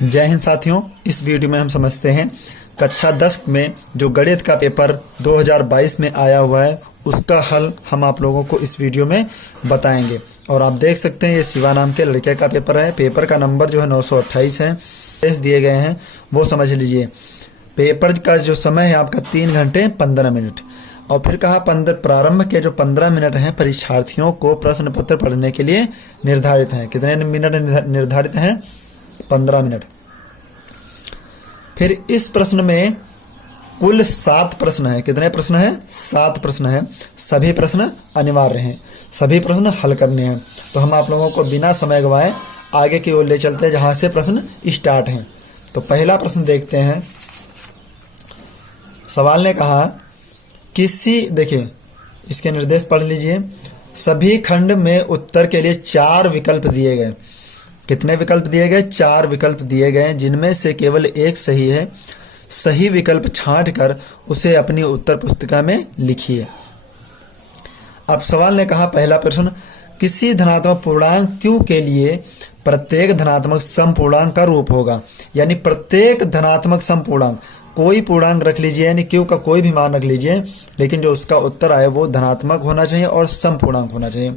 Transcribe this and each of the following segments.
जय हिंद साथियों। इस वीडियो में हम समझते हैं कक्षा 10 में जो गणित का पेपर 2022 में आया हुआ है उसका हल हम आप लोगों को इस वीडियो में बताएंगे। और आप देख सकते हैं ये शिवा नाम के लड़के का पेपर है। पेपर का नंबर जो है 928 है। टेस्ट दिए गए हैं वो समझ लीजिए। पेपर का जो समय है आपका 3 घंटे 15 मिनट। और फिर कहा प्रारंभ के जो 15 मिनट हैं परीक्षार्थियों को प्रश्न पत्र पढ़ने के लिए निर्धारित हैं। कितने मिनट निर्धारित हैं? 15 मिनट। फिर इस प्रश्न में कुल 7 प्रश्न है। कितने प्रश्न हैं? 7 प्रश्न हैं। सभी प्रश्न अनिवार्य हैं, सभी प्रश्न हल करने हैं। तो हम आप लोगों को बिना समय गवाए आगे की ओर ले चलते हैं जहां से प्रश्न स्टार्ट हैं। तो पहला प्रश्न देखते हैं। सवाल ने कहा देखिए इसके निर्देश पढ़ लीजिए। सभी खंड में उत्तर के लिए 4 विकल्प दिए गए। कितने विकल्प दिए गए? 4 विकल्प दिए गए, जिनमें से केवल एक सही है। सही विकल्प छांट कर उसे अपनी उत्तर पुस्तिका में लिखिए। अब सवाल ने कहा पहला प्रश्न, किसी धनात्मक पूर्णांक q के लिए प्रत्येक धनात्मक समपूर्णांक का रूप होगा। यानी प्रत्येक धनात्मक समपूर्णांक, कोई पूर्णांक रख लीजिए, यानी q का कोई भी मान रख लीजिए, लेकिन जो उसका उत्तर आए वो धनात्मक होना चाहिए और समपूर्णांक होना चाहिए।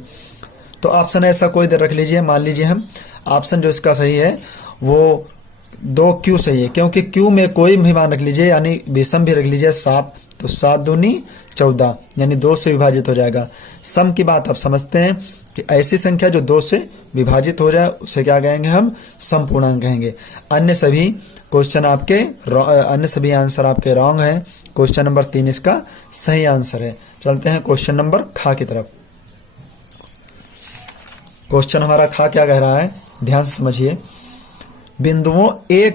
तो ऑप्शन ऐसा कोई रख लीजिए। मान लीजिए हम ऑप्शन जो इसका सही है वो 2q सही है, क्योंकि q में कोई भी मान रख लीजिए, यानी विषम भी रख लीजिए 7, तो 7 दूनी 14, यानी 2 से विभाजित हो जाएगा। सम की बात आप समझते हैं कि ऐसी संख्या जो 2 से विभाजित हो जाए उसे क्या कहेंगे? हम समपूर्णांक कहेंगे। अन्य सभी क्वेश्चन आपके अन्य सभी आंसर आपके रॉन्ग है। क्वेश्चन नंबर 3 इसका सही आंसर है। चलते हैं क्वेश्चन नंबर ख की तरफ। क्वेश्चन हमारा ख क्या कह रहा है, ध्यान से समझिए। बिंदुओं a,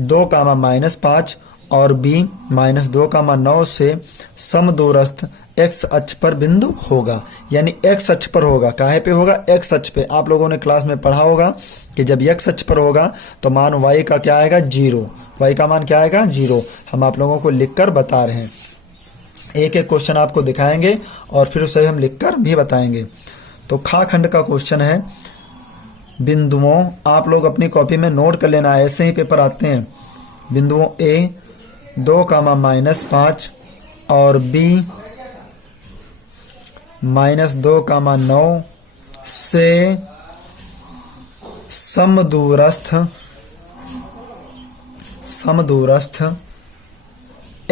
2, -5 और b, -2, 9 से समदूरस्थ x अक्ष पर बिंदु होगा। यानी x अक्ष पर होगा। काहे पे होगा? x अक्ष पे। आप लोगों ने क्लास में पढ़ा होगा कि जब x अक्ष पर होगा तो मान y का क्या आएगा? 0। y का मान क्या आएगा? 0। हम आप लोगों को लिखकर बता रहे हैं। एक एक क्वेश्चन आपको दिखाएंगे और फिर उसे हम लिखकर भी बताएंगे। तो ख खंड का क्वेश्चन है। बिंदुओं, आप लोग अपनी कॉपी में नोट कर लेना, ऐसे ही पेपर आते हैं। बिंदुओं a 2, -5 और b -2, 9 से समदूरस्थ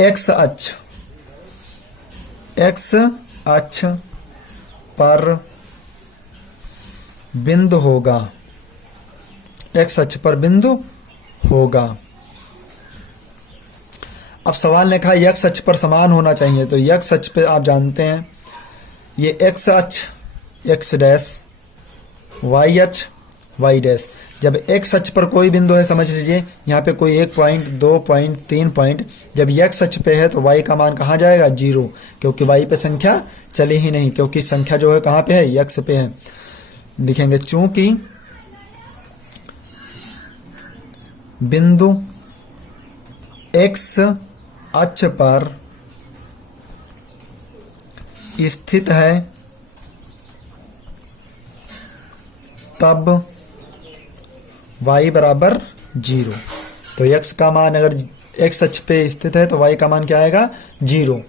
x अक्ष पर बिंदु होगा। x अक्ष पर बिंदु होगा। अब सवाल ने कहा x अक्ष पर समान होना चाहिए। तो x अक्ष पे आप जानते हैं ये x अक्ष x डैश, y अक्ष y डैश। जब x अक्ष पर कोई बिंदु है, समझ लीजिए यहाँ पे कोई 1 पॉइंट, 2 पॉइंट, 3 पॉइंट, जब x अक्ष पे है तो y का मान कहाँ जाएगा? 0, क्योंकि y पे संख्या चली ही नहीं, क्योंकि संख्या जो है कहाँ पे है? x पे है। लिखेंगे चूंकि बिंदु x अक्ष पर स्थित है तब y बराबर 0। तो x का मान अगर x अक्ष पे स्थित है तो y का मान क्या आएगा? 0।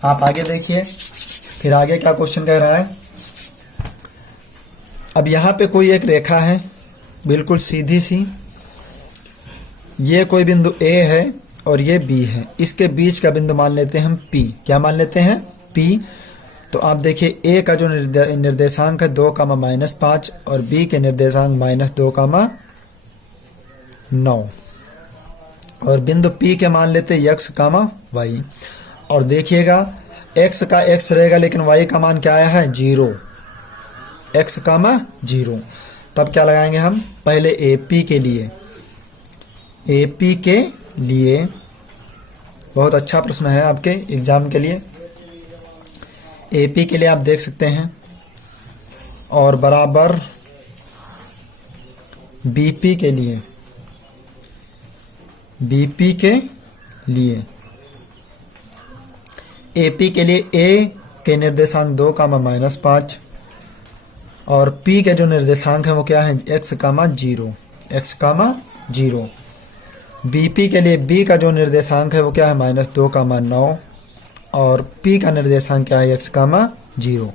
आप आगे देखिए, फिर आगे क्या क्वेश्चन कह रहा है। अब यहाँ पे कोई एक रेखा है बिल्कुल सीधी सी। ये कोई बिंदु A है और ये B है। इसके बीच का बिंदु मान लेते हैं हम P। क्या मान लेते हैं? P। तो आप देखिए A का जो निर्देशांक है 2, -5 और B के निर्देशांक -2, 9 और बिंदु P के मान लेते हैं x, y। और देखिएगा x का x रहेगा, लेकिन y का मान क्या आया है? 0। x, 0। तब क्या लगाएंगे हम? पहले AP के लिए बहुत अच्छा प्रश्न है आपके एग्जाम के लिए। AP के लिए आप देख सकते हैं, और बराबर BP के लिए AP के लिए A के निर्देशांक 2, -5 और P के जो निर्देशांक है वो क्या है, x comma zero, x comma zero. BP के लिए B का जो निर्देशांक है वो क्या है, -2 कामा 9, और P का निर्देशांक क्या है, x कामा जीरो।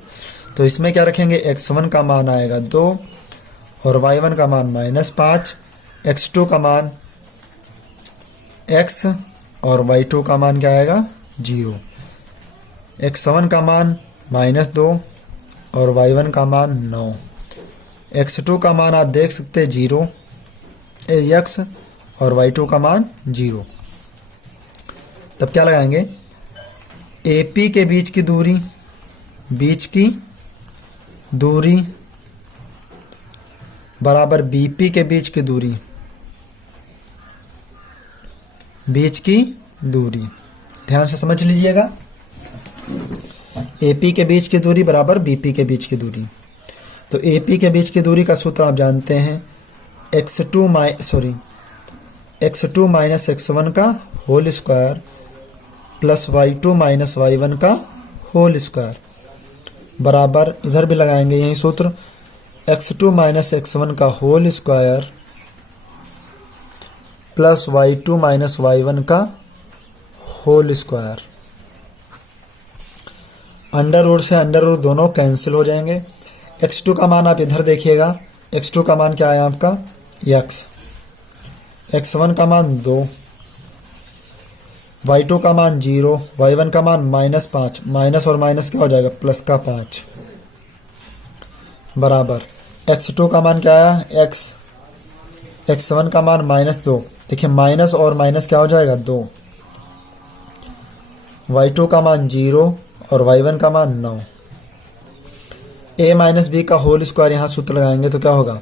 तो इसमें क्या रखेंगे, x1 का मान आएगा 2 और y1 का मान -5, x2 का मान x और y2 का मान क्या आएगा, 0। x1 का मान -2 और y1 का मान 9, x2 का मान आप देख सकते हैं 0 x और y2 का मान 0। तब क्या लगाएंगे, AP के बीच की दूरी बराबर BP के बीच की दूरी, ध्यान से समझ लीजिएगा। AP के बीच की दूरी बराबर BP के बीच की दूरी। तो AP के बीच की दूरी का सूत्र आप जानते हैं, x2 माइनस x1 का whole square plus y2 minus y1 का होल स्क्वायर बराबर, इधर भी लगाएंगे यही सूत्र, x2 माइनस x1 का whole square plus y2 minus y1 का होल स्क्वायर। अंडर रूट से अंडर रूट दोनों कैंसिल हो जाएंगे। x2 का मान आप इधर देखिएगा, x2 का मान क्या है आपका, x, x1 का मान 2, y2 का मान 0, y1 का मान -5, माइनस और माइनस क्या हो जाएगा, प्लस का 5 बराबर, x2 का मान क्या आया, x, x1 का मान -2, देखिए माइनस और माइनस क्या हो जाएगा, 2, y2 का मान 0 और y1 का मान 9। a माइनस बी का होल स्क्वायर यहाँ सूत्र लगाएंगे तो क्या होगा,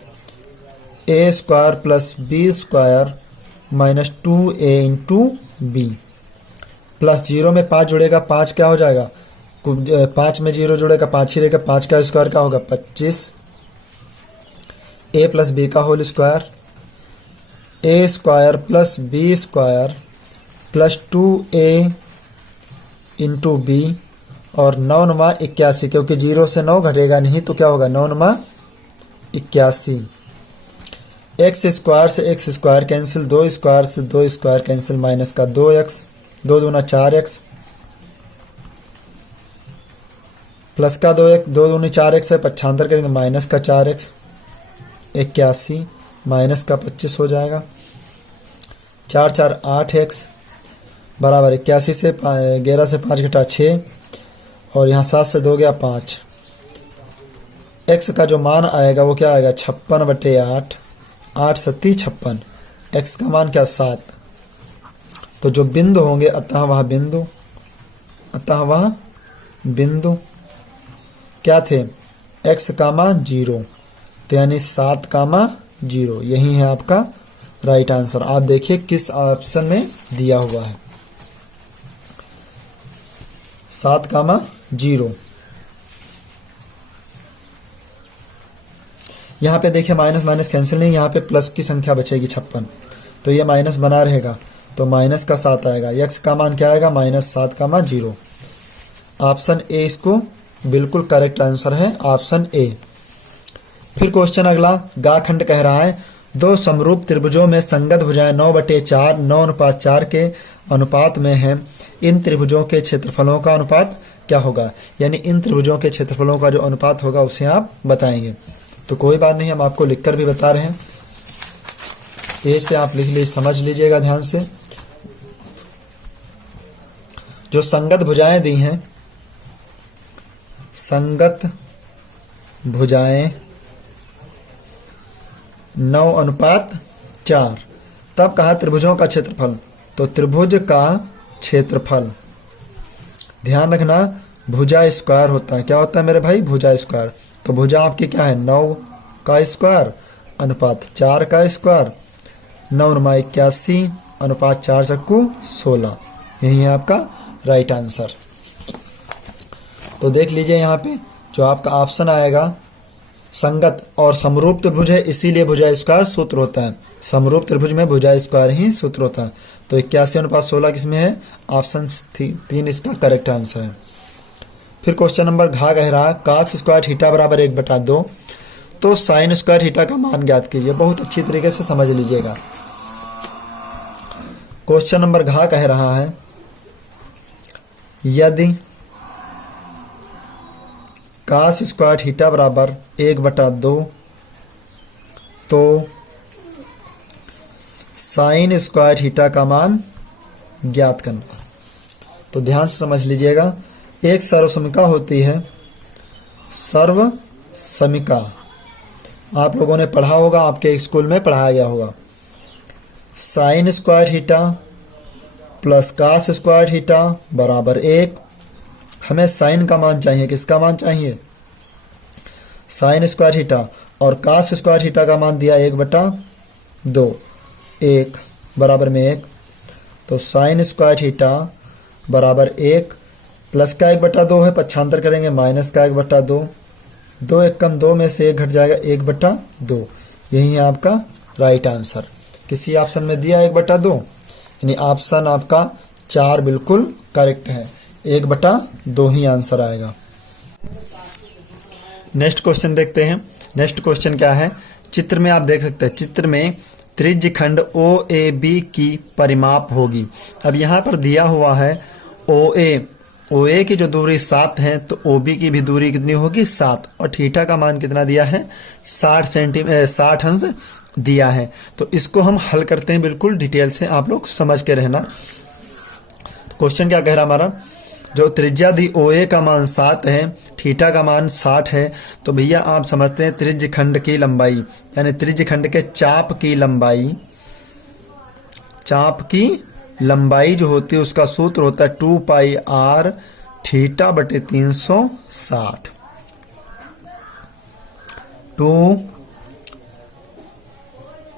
a square plus B square minus 2a into B, plus 0 में 5 जुड़ेगा, 5 क्या हो जाएगा, 5 में 0 जुड़ेगा 5 ही रहेगा, 5 का स्क्वायर क्या होगा, 25, a प्लस बी का whole square, a square plus B square plus 2a into B, और 9 नुमा 81, क्योंकि 0 से 9 घटेगा नहीं तो क्या होगा, 9 नुमा 81। x स्क्वायर से x स्क्वायर कैंसिल, 2 स्क्वायर से 2 स्क्वायर कैंसिल, माइनस का 2x, 2 दूना 4x प्लस का 2x, 2 दूनी 4x है, पक्षांतर करेंगे माइनस का 4x, 81 माइनस का 25 हो जाएगा, 4 4 8x बराबर 81 से 11 से 5 घटा 6, और यहाँ 7 से 2 गया 5। x का जो मान आएगा वो क्या आएगा, 56/8, 8 सत्ती 56, x का मान क्या, 7। तो जो बिंदु होंगे अतः वह बिंदु क्या थे, x कामा 0, तो यानी 7 कामा 0, यही है आपका राइट आंसर। आप देखिए किस ऑप्शन में दिया हुआ है, 7 कामा 0। यहाँ पे देखिए माइनस माइनस कैंसिल नहीं, यहाँ पे प्लस की संख्या बचेगी 56, तो ये माइनस बना रहेगा, तो माइनस का 7 आएगा, x का मान क्या आएगा, -7 कामा 0। ऑप्शन ए इसको बिल्कुल करेक्ट आंसर है, ऑप्शन ए। फिर क्वेश्चन अगला, गा खंड कह रहा है, दो समरूप त्रिभुजों में संगत भुजाएं 9/4 9:4 के अनुपात में हैं, इन त्रिभुजों के क्षेत्रफलों का अनुपात क्या होगा, यानी इन त्रिभुजों के क्षेत्रफलों का जो अनुपात होगा उसे आप बताएंगे। तो कोई बात नहीं, हम आपको लिखकर भी बता रहे हैं, पेज पे आप लिख लीजिए, समझ लीजिएगा ध्यान से। जो संगत भुजाएं दी हैं, संगत भुजाएं 9:4, तब कहा त्रिभुजों का क्षेत्रफल, तो त्रिभुज का क्षेत्रफल, ध्यान रखना भुजा स्क्वायर होता है, क्या होता है मेरे भाई, भुजा स्क्वायर। तो भुजा आपकी क्या है, 9 का स्क्वायर अनुपात 4 का स्क्वायर, 9×81 अनुपात 4 चक्कू 16, यही है आपका राइट आंसर। तो देख लीजिए यहाँ पे जो आपका ऑप्शन आएगा, संगत और समरूप त्रिभुज है, इसीलिए भुजा स्क्वायर सूत्र होता है, समरूप त्रिभुज में भुजा स्क्वायर ही सूत्र होता है। तो 81:16 किसमें है, ऑप्शन 3 इसका करेक्ट आंसर है। फिर क्वेश्चन नंबर घ कह रहा है, cos² θ = 1/2, तो साइन स्क्वायर थीटा का मान ज्ञात कीजिए। बहुत अच्छी तरीके से समझ लीजिएगा। क्वेश्चन नंबर घ कह रहा है यदि कास स्क्वायर थीटा बराबर 1/2 तो साइन स्क्वायर थीटा का मान ज्ञात करना। तो ध्यान से समझ लीजिएगा। एक सर्वसमिका होती है, सर्वसमिका आप लोगों ने पढ़ा होगा, आपके स्कूल में पढ़ाया गया होगा। Sine square theta plus cos square theta बराबर 1। हमें साइन का मान चाहिए, किसका मान चाहिए? Sign square theta. और कास स्क्वायर थीटा का मान दिया 1/2, 1 बराबर में 1। तो साइन स्क्वायर थीटा बराबर 1 प्लस का 1/2 है, पक्षांतर करेंगे माइनस का 1/2। 2 1 कम 2 में से 1 घट जाएगा 1/2। यही है आपका राइट आंसर। किसी ऑप्शन में दिया 1/2, यानी ऑप्शन आपका 4 बिल्कुल करेक्ट है। 1/2 ही आंसर आएगा। नेक्स्ट क्वेश्चन देखते हैं। नेक्स्ट क्वेश्चन क्या है? चित्र में आप देख सकते हैं, चित्र में त्रिज्य खंड OAB की परिमाप होगी। अब यहाँ पर दिया हुआ है OA की जो दूरी 7 है, तो OB की भी दूरी कितनी होगी? 7। और थीटा का मान कितना दिया है? 60 अंश दिया है। तो इसको हम हल करते हैं बिल्कुल डिटेल से, आप लोग समझ के रहना। क्वेश्चन क्या कह रहा हमारा? जो त्रिज्या दी OA का मान 7 है, थीटा का मान 60 है, तो भैया आप समझते हैं त्रिज्य खंड की लंबाई, यानी त्रिज्य खंड के चाप की लंबाई जो होती है उसका सूत्र होता है 2πr थीटा बटे 360। 2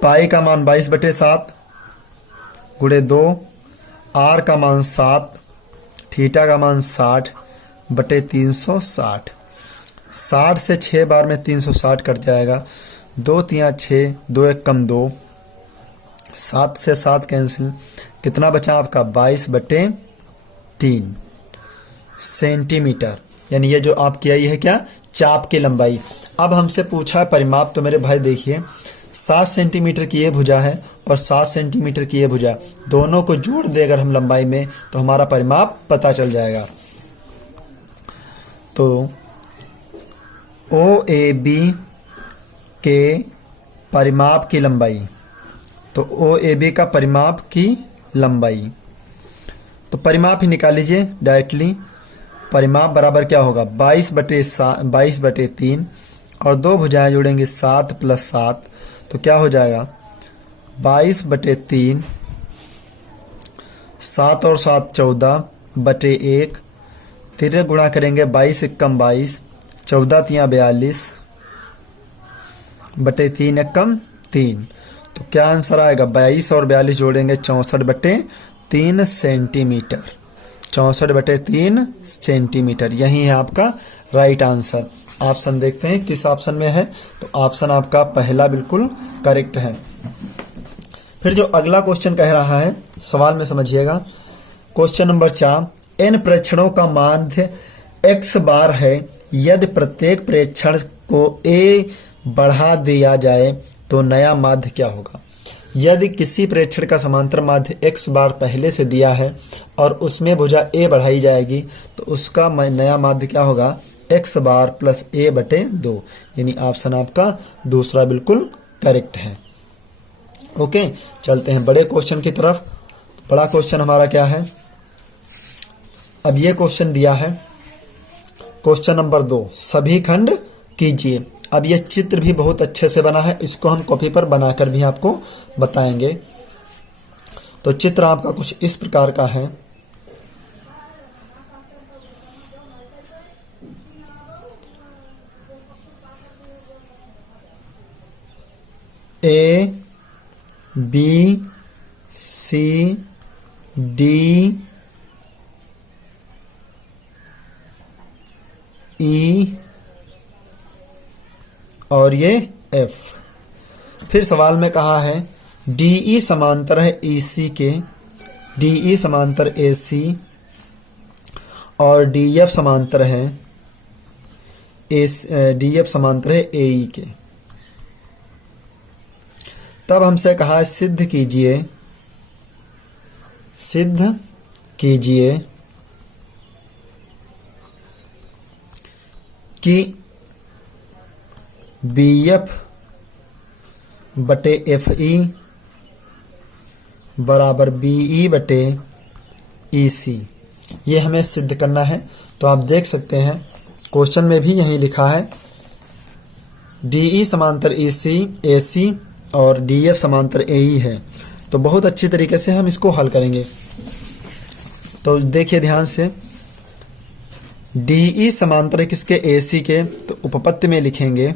पाई का मान 22/7 गुणे 2, आर का मान 7, थीटा का मान 60/360। 60 से 6 बार में 360 कट जाएगा। 2 3 6, 2 1 कम 2, 7 से 7 कैंसिल। कितना बचा आपका? 22/3 सेंटीमीटर। यानी ये जो आपकी आई है क्या? चाप की लंबाई। अब हमसे पूछा है परिमाप। तो मेरे भाई देखिए, 7 सेंटीमीटर की ये भुजा है और 7 सेंटीमीटर की ये भुजा, दोनों को जोड़ दे अगर हम लंबाई में, तो हमारा परिमाप पता चल जाएगा। तो OAB के परिमाप की लंबाई, तो OAB का परिमाप की लंबाई, तो परिमाप ही निकाल लीजिए डायरेक्टली। परिमाप बराबर क्या होगा? 22/3 और 2 भुजाएं जोड़ेंगे 7 + 7, तो क्या हो जाएगा? 22/3, 7 और 7 14/1। 3 गुणा करेंगे 22 एकम 22, 14 3 42 बटे 3 एकम 3। तो क्या आंसर आएगा? 22 और 42 जोड़ेंगे 64/3 सेंटीमीटर। 64/3 सेंटीमीटर, यही है आपका राइट आंसर। ऑप्शन देखते हैं किस ऑप्शन में है। तो ऑप्शन आपका पहला बिल्कुल करेक्ट है। फिर जो अगला क्वेश्चन कह रहा है, सवाल में समझिएगा। क्वेश्चन नंबर 4, n प्रेक्षणों का माध्य x बार है। यदि प्रत्येक प्रेक्षण को a बढ़ा दिया जाए तो नया माध्य क्या होगा? यदि किसी प्रेक्षण का समांतर माध्य x बार पहले से दिया है और उसमें भुजा a बढ़ाई जाएगी, तो उसका नया माध्य क्या होगा? x बार प्लस a/2। यानी ऑप्शन आपका दूसरा बिल्कुल करेक्ट है। ओके, चलते हैं बड़े क्वेश्चन की तरफ। बड़ा क्वेश्चन हमारा क्या है? अब ये क्वेश्चन दिया है, क्वेश्चन नंबर 2, सभी खंड कीजिए। अब ये चित्र भी बहुत अच्छे से बना है, इसको हम कॉपी पर बनाकर भी आपको बताएंगे। तो चित्र आपका कुछ इस प्रकार का है। A B C D E और ये F। फिर सवाल में कहा है DE समांतर है EC के, DE समांतर AC और DF समांतर है AE के। तब हमसे कहा है सिद्ध कीजिए कि BF बटे FE बराबर BE बटे EC। ये हमें सिद्ध करना है। तो आप देख सकते हैं क्वेश्चन में भी यही लिखा है DE समांतर EC AC और DF समांतर AE है। तो बहुत अच्छी तरीके से हम इसको हल करेंगे। तो देखिए ध्यान से, DE समांतर है किसके, AC के। तो उपपत्ति में लिखेंगे,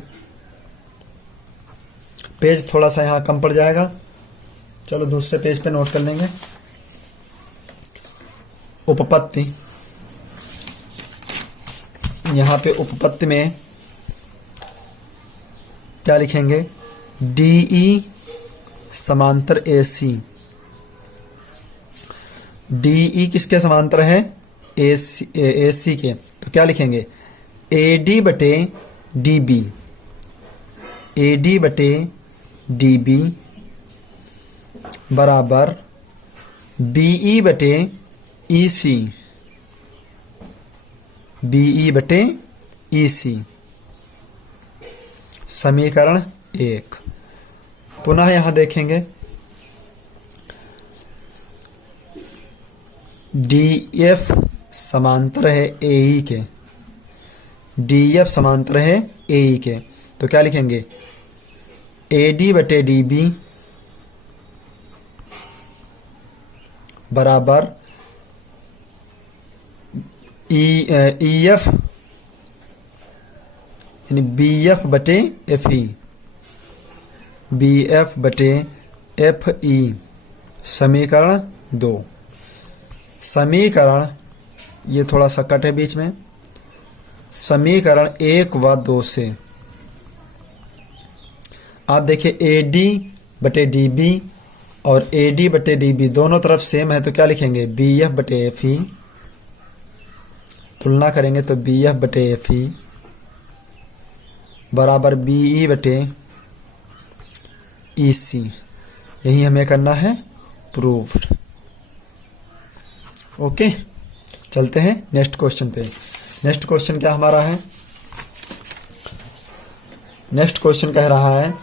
पेज थोड़ा सा यहाँ कम पड़ जाएगा, चलो दूसरे पेज पे नोट कर लेंगे। उपपत्ति, यहाँ पे उपपत्ति में क्या लिखेंगे, DE समांतर AC। DE किसके समांतर है, AC के। तो क्या लिखेंगे, AD बटे DB, AD बटे DB बराबर BE बटे EC, BE बटे EC। समीकरण 1। पुनः यहां देखेंगे, DF समांतर है AE के, DF समांतर है AE के। तो क्या लिखेंगे, AD बटे DB बराबर EF यानी BF बटे FE, BF बटे FE। समीकरण 2। समीकरण, ये थोड़ा सा कट है बीच में, समीकरण 1 व 2 से आप देखिए AD बटे DB और AD बटे DB दोनों तरफ सेम है। तो क्या लिखेंगे, BF बटे FE। तुलना करेंगे तो BF बटे FE बराबर BE बटे EC। यही हमें करना है प्रूव्ड। ओके, चलते हैं नेक्स्ट क्वेश्चन पे। नेक्स्ट क्वेश्चन क्या हमारा है, नेक्स्ट क्वेश्चन कह रहा है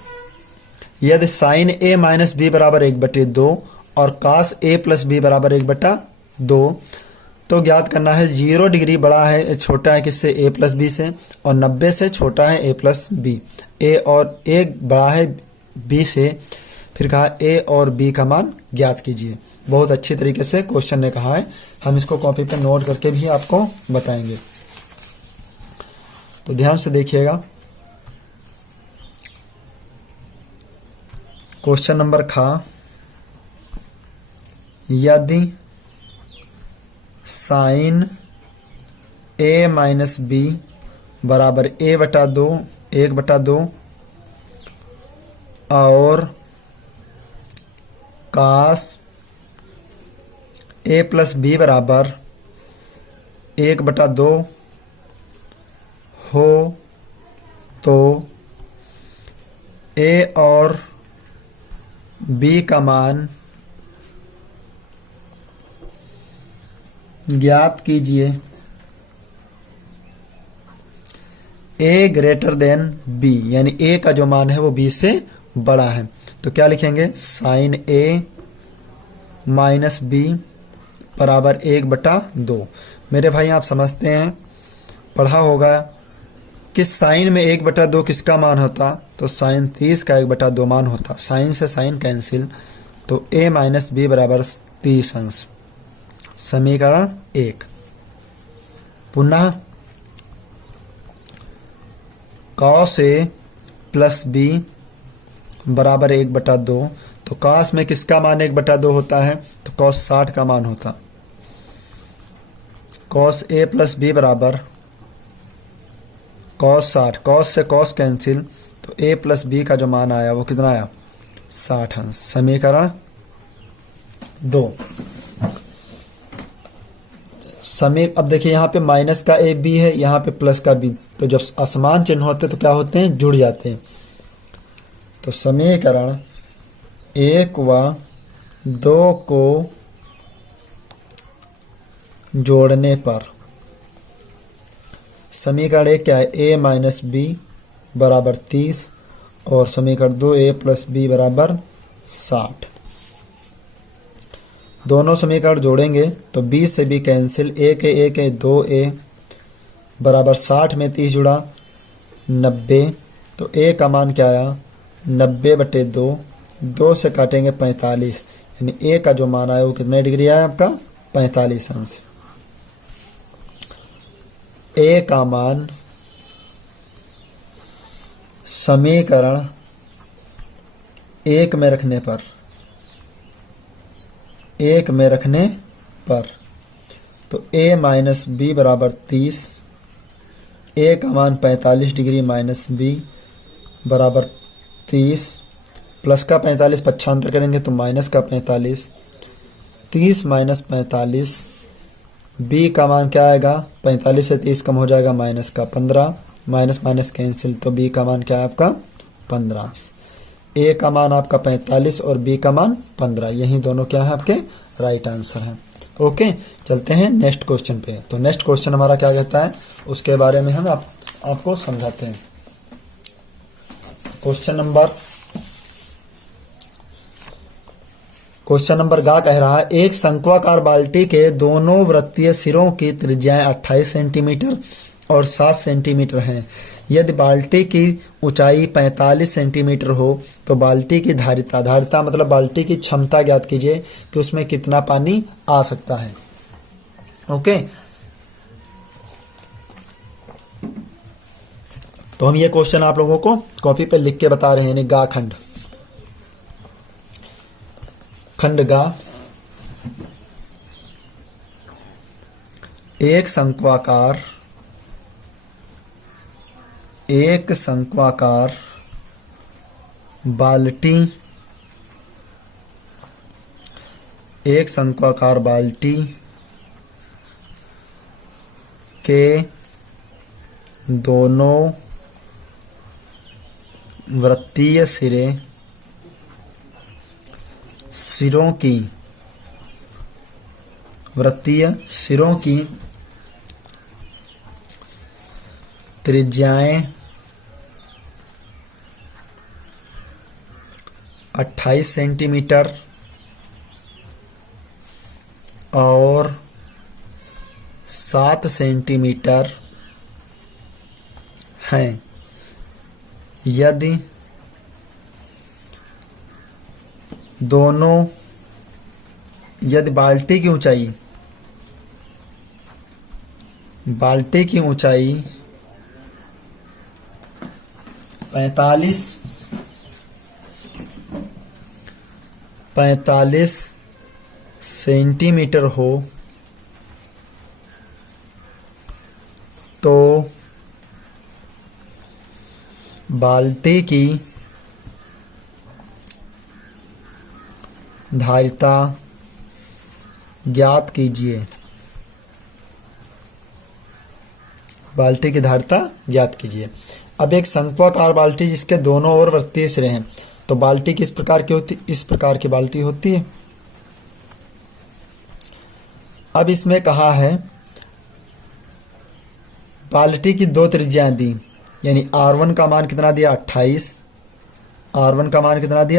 यदि साइन A माइनस B बराबर 1/2 और कास A प्लस B बराबर 1/2 तो ज्ञात करना है 0 डिग्री बड़ा है छोटा है किससे, A प्लस B से, और 90 से छोटा है A प्लस B। A और A बड़ा है B से, फिर कहा A और B का मान ज्ञात कीजिए। बहुत अच्छी तरीके से क्वेश्चन ने कहा है, हम इसको कॉपी पे नोट करके भी आपको बताएंगे। तो ध्यान से देखिएगा, क्वेश्चन नंबर खा, यदि साइन A माइनस B बराबर A/2 1/2 और कास A प्लस B बराबर 1/2 हो तो A और B का मान ज्ञात कीजिए। A ग्रेटर देन B, यानी A का जो मान है वो B से बड़ा है। तो क्या लिखेंगे, साइन A माइनस B बराबर 1/2। मेरे भाई आप समझते हैं, पढ़ा होगा कि साइन में 1/2 किसका मान होता, तो साइन 30 का 1/2 मान होता। साइन से साइन कैंसिल, तो A माइनस B बराबर 30 अंश। समीकरण 1। पुनः कॉस A प्लस B बराबर 1/2, तो कॉस में किसका मान 1/2 होता है, तो कॉस 60 का मान होता। कॉस A प्लस B बराबर कॉस 60, कॉस से कॉस कैंसिल, तो A प्लस B का जो मान आया वो कितना आया, 60 अंश। समीकरण 2। अब देखिए यहाँ पे माइनस का A B है, यहाँ पे प्लस का B, तो जब असमान चिन्ह होते हैं तो क्या होते हैं, जुड़ जाते हैं। तो समीकरण 1 व 2 को जोड़ने पर समीकरण 1 क्या है, a माइनस बी बराबर 30 और समीकरण 2 a प्लस बी बराबर 60। दोनों समीकरण जोड़ेंगे तो 20 से b कैंसिल, 1 है 2a बराबर 60 में 30 जुड़ा 90। तो a का मान क्या आया, 90/2, 2 से काटेंगे 45, यानी a का जो मान आया वो कितने डिग्री आया आपका, 45 अंश। a का मान समीकरण 1 में रखने पर तो a माइनस बी बराबर 30, a का मान 45 डिग्री माइनस b बराबर 30, प्लस का 45 पक्षांतर करेंगे तो माइनस का 45, 30 माइनस 45, b का मान क्या आएगा, 45 से 30 कम हो जाएगा माइनस का 15, माइनस माइनस कैंसिल, तो b का मान क्या है आपका 15। a का मान आपका 45 और b का मान 15, यही दोनों क्या है आपके राइट आंसर हैं। ओके, चलते हैं नेक्स्ट क्वेश्चन पे। तो नेक्स्ट क्वेश्चन हमारा क्या कहता है उसके बारे में हम आपको समझाते हैं। क्वेश्चन नंबर गा कह रहा है, एक शंक्वाकार बाल्टी के दोनों वृत्तीय सिरों की त्रिज्याएं 28 सेंटीमीटर और 7 सेंटीमीटर हैं। यदि बाल्टी की ऊंचाई 45 सेंटीमीटर हो तो बाल्टी की धारिता मतलब बाल्टी की क्षमता ज्ञात कीजिए कि उसमें कितना पानी आ सकता है। ओके, तो हम ये क्वेश्चन आप लोगों को कॉपी पे लिख के बता रहे हैं। यानी गा खंड गा, एक शंक्वाकार बाल्टी के दोनों वृत्तीय सिरों की त्रिज्याएं 28 सेंटीमीटर और 7 सेंटीमीटर हैं। यदि बाल्टी की ऊंचाई 45 सेंटीमीटर हो तो बाल्टी की धारिता ज्ञात कीजिए। अब एक शंक्वाकार बाल्टी जिसके दोनों ओर वृत्तीय सिरे हैं, तो बाल्टी किस प्रकार की होती, इस प्रकार की बाल्टी होती है। अब इसमें कहा है बाल्टी की दो त्रिज्याएं दी, यानी R1 का मान कितना दिया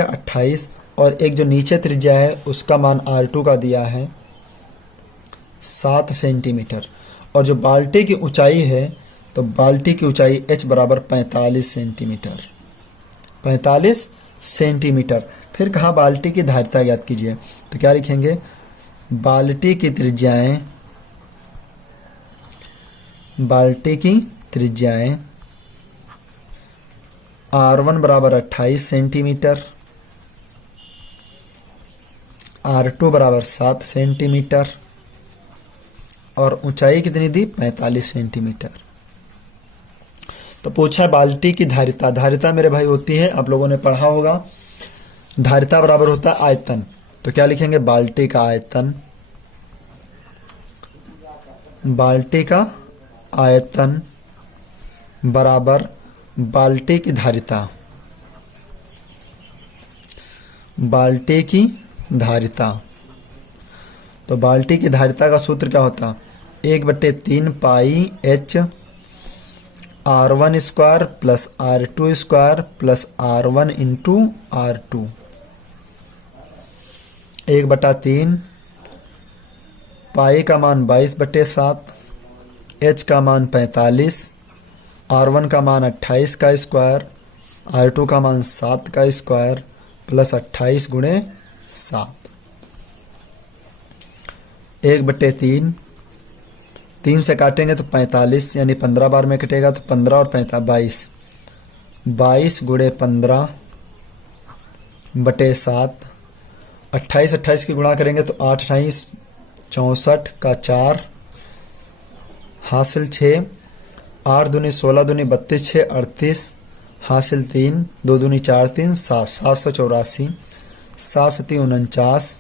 28, और एक जो नीचे त्रिज्या है उसका मान R2 का दिया है 7 सेंटीमीटर। और जो बाल्टी की ऊंचाई है तो बाल्टी की ऊंचाई h बराबर 45 सेंटीमीटर। फिर कहा बाल्टी की धारिता ज्ञात कीजिए, तो क्या लिखेंगे, बाल्टी की त्रिज्याएं R1 बराबर 28 सेंटीमीटर, R2 बराबर 7 सेंटीमीटर और ऊंचाई कितनी दी 45 सेंटीमीटर। तो पूछा है बाल्टी की धारिता मेरे भाई होती है, आप लोगों ने पढ़ा होगा, धारिता बराबर होता है आयतन। तो क्या लिखेंगे, बाल्टी का आयतन बराबर बाल्टी की धारिता। बाल्टी की धारिता। तो बाल्टी की धारिता का सूत्र क्या होता? 1/3 पाई H R1 square plus R2 square plus R1 into R2। 1/3 पाई का मान 22/7, H का मान 45, R1 का मान 28 का स्क्वायर, R2 का मान 7 का स्क्वायर प्लस 28 गुणे 7। 1/3 3 से काटेंगे तो 45, यानी 15 बार में कटेगा तो 15 और 45 22 गुणे 15/7। 28 की गुणा करेंगे तो 8 28 64 का 4 हासिल 6, 8 दूनी 16 दूनी 32 6 38 हासिल 3, 2 दूनी 4 3 7 784, 7 सती 49,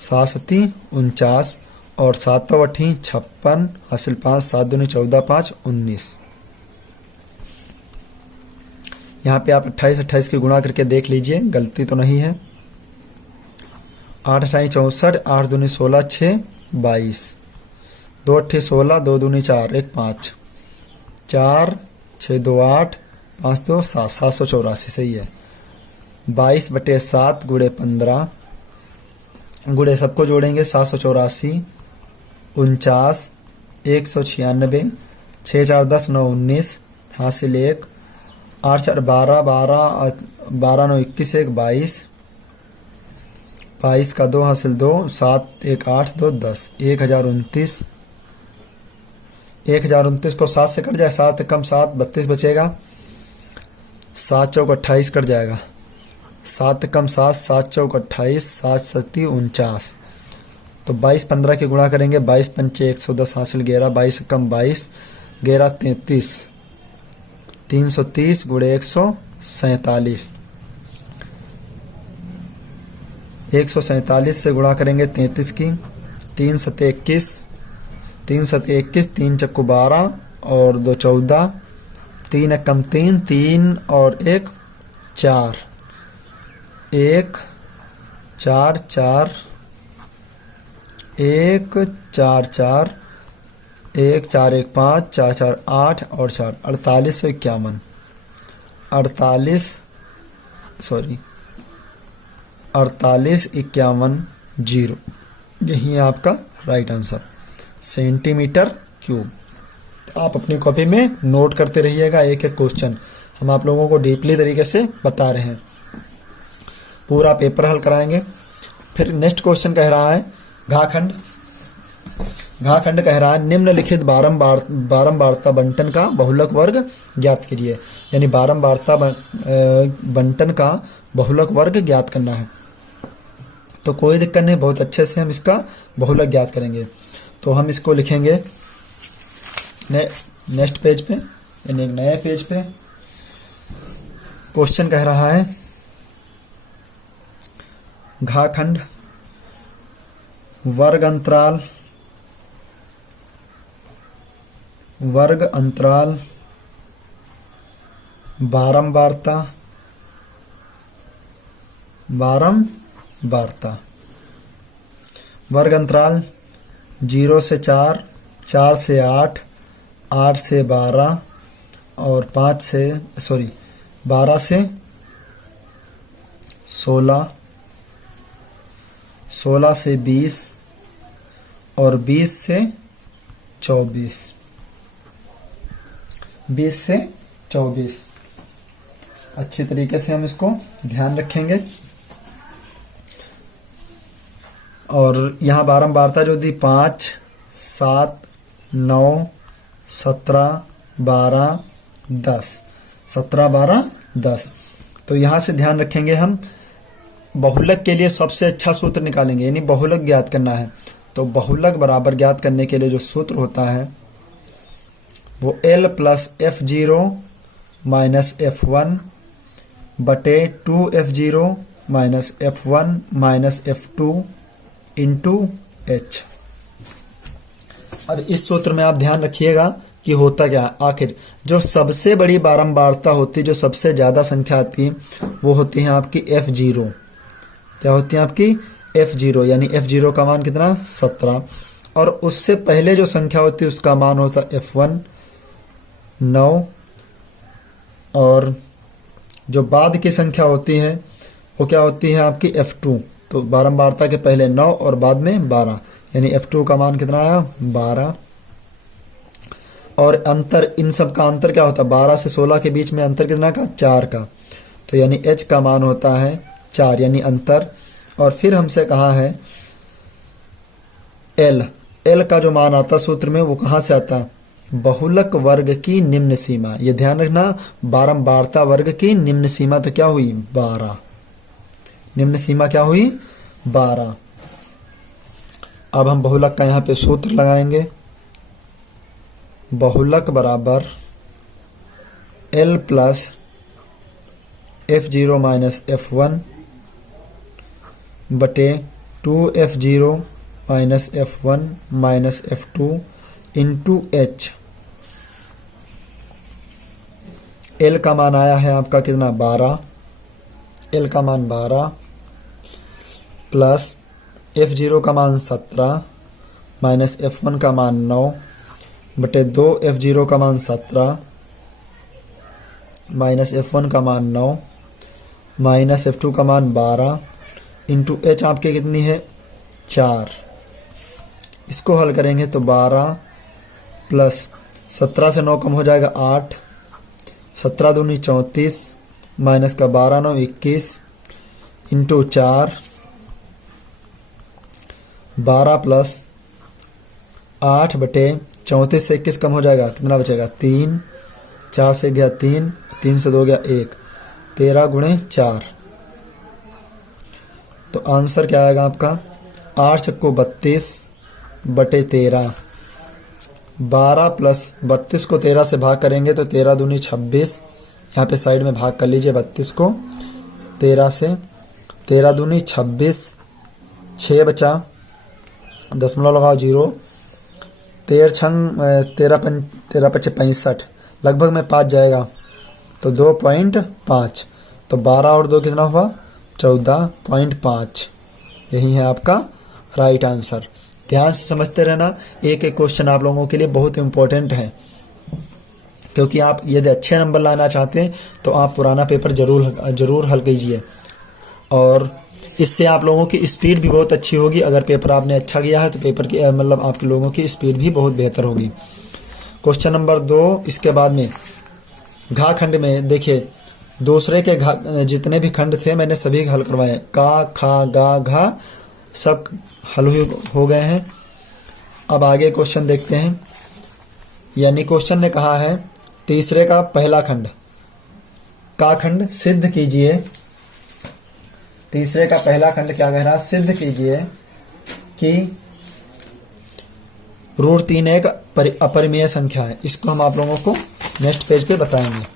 7 सती 49 और 7 8 56 हासिल 5, 7 दूनी 14 5 19। यहाँ पे आप 28 की गुणा करके देख लीजिए, गलती तो नहीं है। 8 8 64, 8 दूनी 16 6 22, 2 8 16, 2 दूनी 4 1 5, 4 6 2 8 5 2 7 784 सही है। 22/7 गुणे 15 गुणे सबको जोड़ेंगे 784, 49 196, 6 4 10 9 19 हासिल 1, 8 4 12 12 12 9 21 1 22, 22 का 2 हासिल 2, 7 1 8 2 10, 1029। 1029 को 7 से कट जाए, 7 कम 7 32 बचेगा, 7 चौक 28 कट जाएगा, 7 कम 7 7 चौक 28, 7 सती 49। तो 22 15 की गुणा करेंगे, 22 पंचे 110 हासिल 11, 22 कम 22 11 33, 330 गुणे 147। 147 से गुणा करेंगे 33 की, 3 सते 21, 3 सते 21, 3 चक्कू 12 और 2 14, 3 कम 3 3 और 1 4, 1 4 4 1 4 4 1 4 1 5 4 4 8 और 4 4851, 4851 0। यही है आपका राइट आंसर, सेंटीमीटर क्यूब। आप अपनी कॉपी में नोट करते रहिएगा, एक एक क्वेश्चन हम आप लोगों को डीपली तरीके से बता रहे हैं, पूरा पेपर हल कराएंगे। फिर नेक्स्ट क्वेश्चन कह रहा है घाखंड। घाखंड कह रहा है निम्नलिखित बारंबारता बंटन का बहुलक वर्ग ज्ञात कीजिए, यानी बारंबारता बंटन का बहुलक वर्ग ज्ञात करना है। तो कोई दिक्कत नहीं, बहुत अच्छे से हम इसका बहुलक ज्ञात करेंगे। तो हम इसको लिखेंगे नेक्स्ट पेज पे, यानी एक नए पेज पे। क्वेश्चन कह रहा है घाखंड वर्ग अंतराल बारंबारता वर्ग अंतराल 0 से 4, 4 से 8, 8 से 12 और 12 से 16, 16 से 20 और 20 से 24, 20 से 24। अच्छी तरीके से हम इसको ध्यान रखेंगे। और यहाँ बारंबारता जो दी 5 7 9 17 12 10, 17 12 10। तो यहाँ से ध्यान रखेंगे, हम बहुलक के लिए सबसे अच्छा सूत्र निकालेंगे, यानी बहुलक ज्ञात करना है। तो बहुलक बराबर ज्ञात करने के लिए जो सूत्र होता है वो L plus F0 minus F1 बटे 2F0 minus F1 minus F2 into H। अब इस सूत्र में आप ध्यान रखिएगा, कि होता क्या है। आखिर जो सबसे बड़ी बारंबारता होती है, जो सबसे ज़्यादा संख्या आती है, वो होती है आपकी F0। क्या होती है आपकी F0, यानी F0 का मान कितना 17। और उससे पहले जो संख्या होती है उसका मान होता है F1 9। और जो बाद की संख्या होती है वो क्या होती है आपकी F2। तो बारंबारता के पहले 9 और बाद में 12, यानी F2 का मान कितना आया 12। और अंतर, इन सब का अंतर क्या होता है, 12 से 16 के बीच में अंतर कितना का 4 का। तो यानी H का मान होता है 4, यानी अंतर। और फिर हमसे कहा है L का जो मान आता सूत्र में वो कहाँ से आता, बहुलक वर्ग की निम्न सीमा। ये ध्यान रखना, बारंबारता वर्ग की निम्न सीमा तो क्या हुई 12। निम्न सीमा क्या हुई 12। अब हम बहुलक का यहाँ पे सूत्र लगाएंगे। बहुलक बराबर L plus F0 minus F1 बटे 2F0 minus F1 minus F2 into H। L का मान आया है आपका कितना 12, L का मान 12 प्लस F0 का मान 17 माइनस F1 का मान 9 बटे 2F0 का मान 17 माइनस F1 का मान 9 माइनस F2 का मान 12 इंटू H आपके कितनी है 4। इसको हल करेंगे तो 12 प्लस 17 से 9 कम हो जाएगा 8, 17 दूनी 34 माइनस का 12 9 21 इंटू 4, 12 प्लस 8 बटे 34 से 21 कम हो जाएगा, कितना बचेगा 3, 4 से गया 3, 3 से 2 गया 1, 13 गुणे 4। तो आंसर क्या आएगा आपका 8 चक्को 32 बटे 13। 12 प्लस 32 को 13 से भाग करेंगे तो 13 दूनी 26। यहाँ पे साइड में भाग कर लीजिए 32 को 13 से, 13 दूनी 26, 6 बचा, दशमलव लगाओ 0, 13 पचे 65, लगभग में 5 जाएगा तो 2.5। तो 12 और 2 कितना हुआ 14.5। यही है आपका राइट आंसर। ध्यान से समझते रहना, एक एक क्वेश्चन आप लोगों के लिए बहुत इम्पोर्टेंट है, क्योंकि आप यदि अच्छे नंबर लाना चाहते हैं तो आप पुराना पेपर जरूर हल कीजिए। और इससे आप लोगों की स्पीड भी बहुत अच्छी होगी। अगर पेपर आपने अच्छा किया है तो पेपर की मतलब आपके लोगों की स्पीड भी बहुत बेहतर होगी। क्वेश्चन नंबर 2, इसके बाद में घा खंड में देखिए, दूसरे के घा जितने भी खंड थे मैंने सभी हल करवाए। का, खा, गा, घा सब हल हो गए हैं। अब आगे क्वेश्चन देखते हैं। यानी क्वेश्चन ने कहा है तीसरे का पहला खंड, का खंड सिद्ध कीजिए। तीसरे का पहला खंड क्या कह रहा है, सिद्ध कीजिए कि √3 एक अपरिमेय संख्या है। इसको हम आप लोगों को नेक्स्ट पेज पे बताएंगे।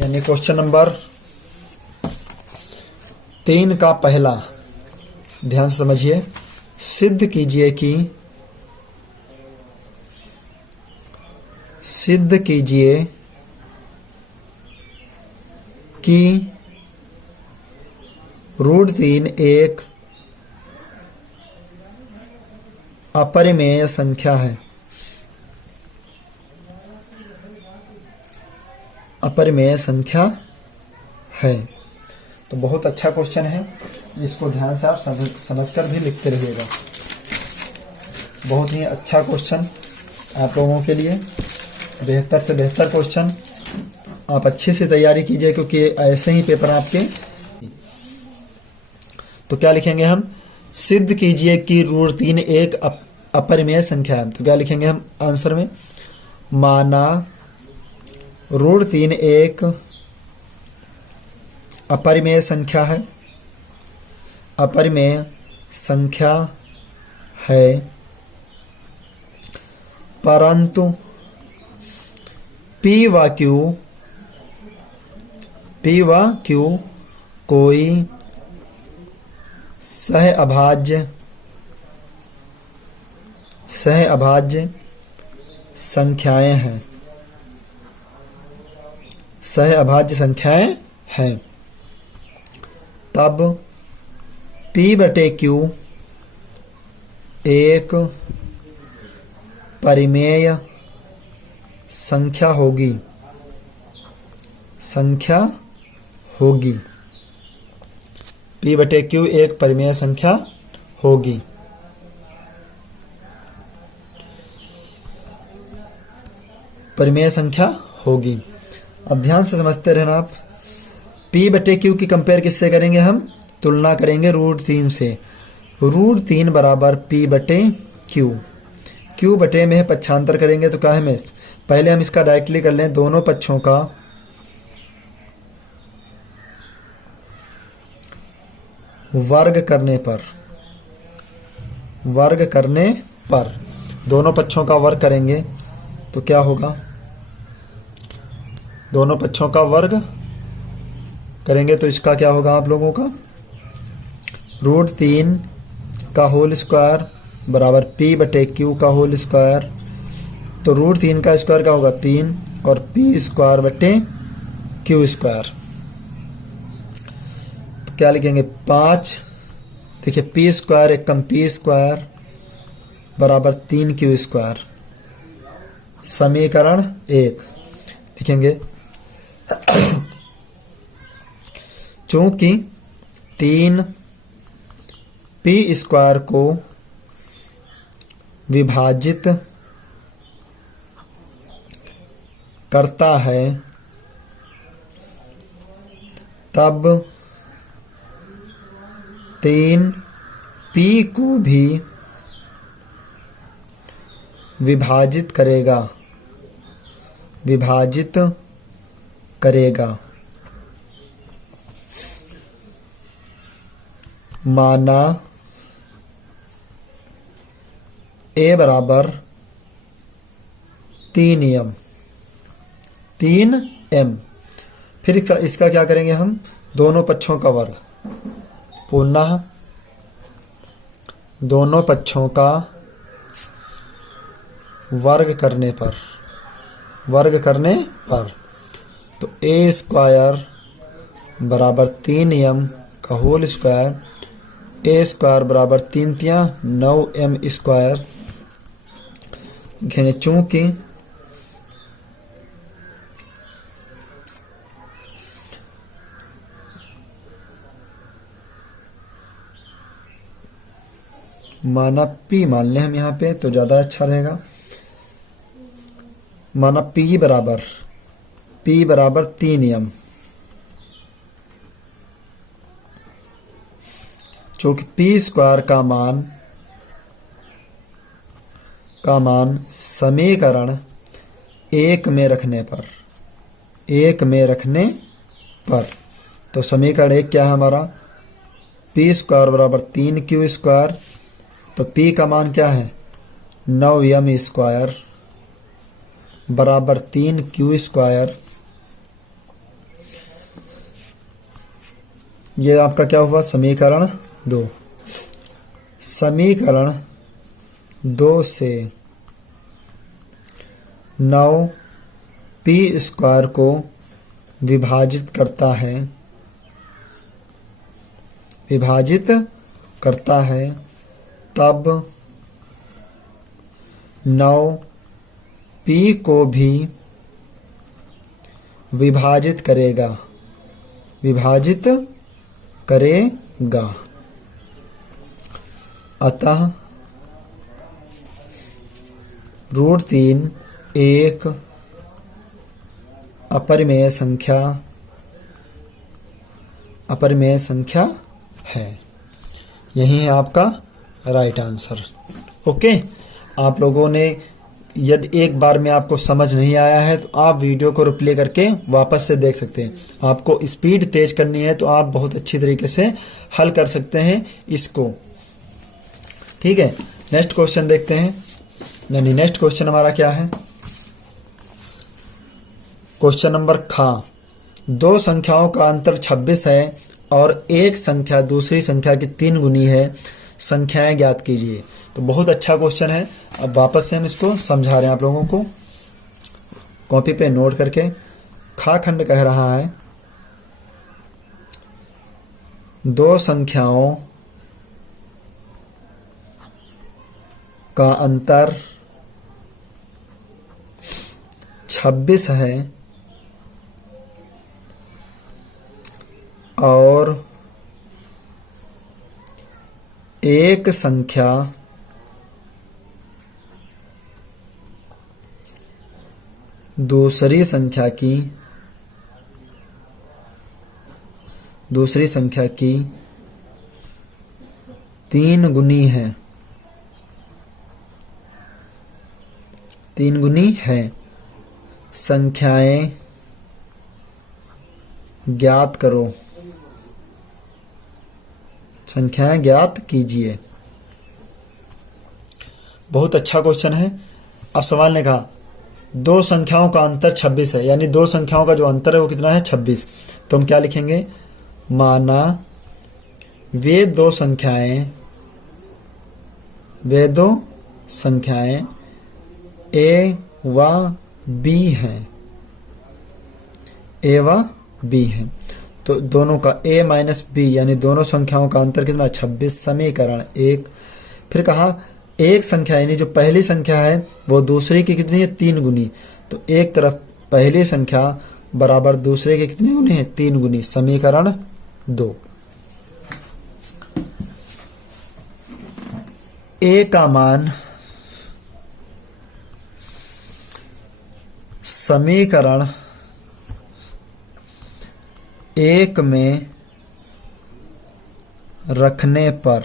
यानी क्वेश्चन नंबर 3 का पहला, ध्यान से समझिए, सिद्ध कीजिए कि √3 एक अपरिमेय संख्या है। अपरिमेय संख्या है। तो बहुत अच्छा क्वेश्चन है, इसको ध्यान से आप समझकर भी लिखते रहिएगा। बहुत ही अच्छा क्वेश्चन आप लोगों के लिए, बेहतर से बेहतर क्वेश्चन। आप अच्छे से तैयारी कीजिए, क्योंकि ऐसे ही पेपर आपके। तो क्या लिखेंगे हम, सिद्ध कीजिए कि √3 एक अपरिमेय संख्या है। तो क्या लिखेंगे हम आंसर में, माना √3 एक अपरिमेय संख्या है। अपरिमेय संख्या है, परंतु P व Q कोई सह अभाज्य संख्याएं हैं, सह अभाज्य संख्याएं हैं, तब P/Q एक परिमेय संख्या होगी, संख्या होगी। P/Q एक परिमेय संख्या होगी। परिमेय संख्या होगी। अब ध्यान से समझते रहना आप। P/Q की कंपेयर किससे करेंगे हम? तुलना करेंगे √3 से। √3 बराबर P/Q। Q बटे में है, पक्षांतर करेंगे तो क्या है में। पहले हम इसका डायरेक्टली कर लें, दोनों पक्षों का वर्ग करने पर, वर्ग करने पर, दोनों पक्षों का वर्ग करेंगे तो क्या होगा? दोनों पक्षों का वर्ग करेंगे तो इसका क्या होगा आप लोगों का? √3 का होल स्क्वायर बराबर P/Q का होल स्क्वायर। तो √3 का स्क्वायर क्या होगा? 3 और P² स्क्वायर। तो क्या लिखेंगे? 5। देखिए P² एक कम P² बराबर 3Q स्क्वायर। समीकरण 1 लिखेंगे चूंकि 3 P² को विभाजित करता है, तब 3 P को भी विभाजित करेगा, विभाजित करेगा। माना A बराबर 3m, 3m। फिर इसका क्या करेंगे हम? दोनों पक्षों का वर्ग। पुनः दोनों पक्षों का वर्ग करने पर, वर्ग करने पर, तो A² बराबर 3m का होल स्क्वायर, A² बराबर 3 तियां 9m स्क्वायर। चूंकि माना P मान लें हम यहाँ पे तो ज़्यादा अच्छा रहेगा। माना P बराबर 3m, चूंकि P² का मान समीकरण 1 में रखने पर, 1 में रखने पर, तो समीकरण 1 क्या है हमारा? P² बराबर 3Q स्क्वायर। तो P का मान क्या है? 9m स्क्वायर बराबर 3Q स्क्वायर। ये आपका क्या हुआ? समीकरण 2। समीकरण 2 से 9 P² को विभाजित करता है, विभाजित करता है, तब 9 P को भी विभाजित करेगा, विभाजित करेगा। अतः √3 एक अपरिमेय संख्या, अपरिमेय संख्या है। यही है आपका राइट आंसर। ओके, आप लोगों ने यदि एक बार में आपको समझ नहीं आया है तो आप वीडियो को रिप्ले करके वापस से देख सकते हैं। आपको स्पीड तेज करनी है तो आप बहुत अच्छी तरीके से हल कर सकते हैं इसको। ठीक है, नेक्स्ट क्वेश्चन देखते हैं। यानी नेक्स्ट क्वेश्चन हमारा क्या है? क्वेश्चन नंबर खा। दो संख्याओं का अंतर 26 है और एक संख्या दूसरी संख्या की 3 गुनी है। संख्याएं ज्ञात कीजिए। तो बहुत अच्छा क्वेश्चन है। अब वापस से हम इसको समझा रहे हैं आप लोगों को, कॉपी पे नोट करके। खा खंड कह रहा है दो संख्याओं का अंतर 26 है और एक संख्या दूसरी संख्या की 3 गुनी है। 3 गुनी है। संख्याएं ज्ञात करो। संख्याएं ज्ञात कीजिए। बहुत अच्छा क्वेश्चन है। अब सवाल ने कहा दो संख्याओं का अंतर 26 है, यानी दो संख्याओं का जो अंतर है वो कितना है 26। तो हम क्या लिखेंगे, माना वे दो संख्याएं ए व बी हैं। ए व बी हैं। तो दोनों का a माइनस बी यानी दोनों संख्याओं का अंतर कितना 26। समीकरण 1। फिर कहा एक संख्या यानी जो पहली संख्या है वो दूसरी की कितनी है 3 गुनी। तो एक तरफ पहली संख्या बराबर दूसरे के कितनी गुनी है 3 गुनी। समीकरण 2। a का मान समीकरण 1 में रखने पर,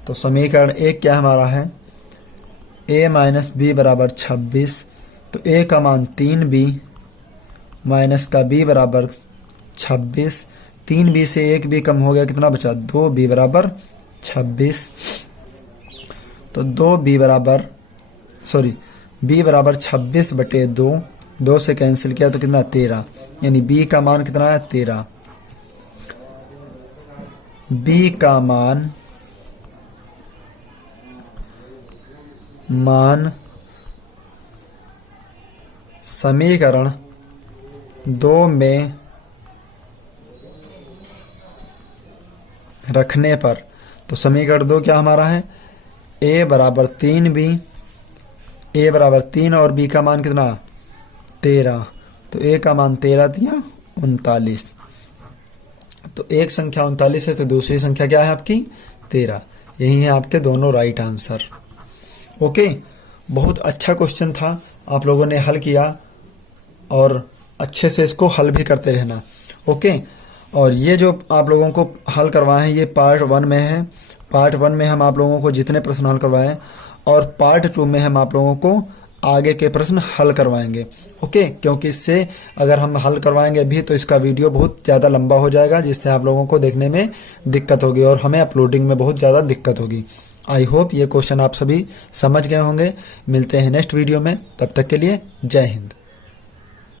तो समीकरण 1 क्या हमारा है, a माइनस बी बराबर 26। तो a का मान 3b माइनस का b बराबर 26। 3b से 1b कम हो गया, कितना बचा 2b बराबर 26। तो b बराबर 26 बटे 2, 2 से कैंसिल किया तो कितना 13, यानी b का मान कितना है 13। b का मान समीकरण 2 में रखने पर, तो समीकरण 2 क्या हमारा है, a बराबर 3b, a बराबर 3 और b का मान कितना 13। तो a का मान 13 दिया 39। तो एक संख्या 39 है तो दूसरी संख्या क्या है आपकी 13। यही है आपके दोनों राइट आंसर। ओके, बहुत अच्छा क्वेश्चन था, आप लोगों ने हल किया और अच्छे से इसको हल भी करते रहना। ओके, और ये जो आप लोगों को हल करवाए हैं ये पार्ट 1 में है। पार्ट 1 में हम आप लोगों को जितने प्रश्न हल करवाए और पार्ट 2 में हम आप लोगों को आगे के प्रश्न हल करवाएंगे। ओके, क्योंकि इससे अगर हम हल करवाएंगे अभी तो इसका वीडियो बहुत ज़्यादा लंबा हो जाएगा, जिससे आप लोगों को देखने में दिक्कत होगी और हमें अपलोडिंग में बहुत ज़्यादा दिक्कत होगी। आई होप ये क्वेश्चन आप सभी समझ गए होंगे। मिलते हैं नेक्स्ट वीडियो में, तब तक के लिए जय हिंद।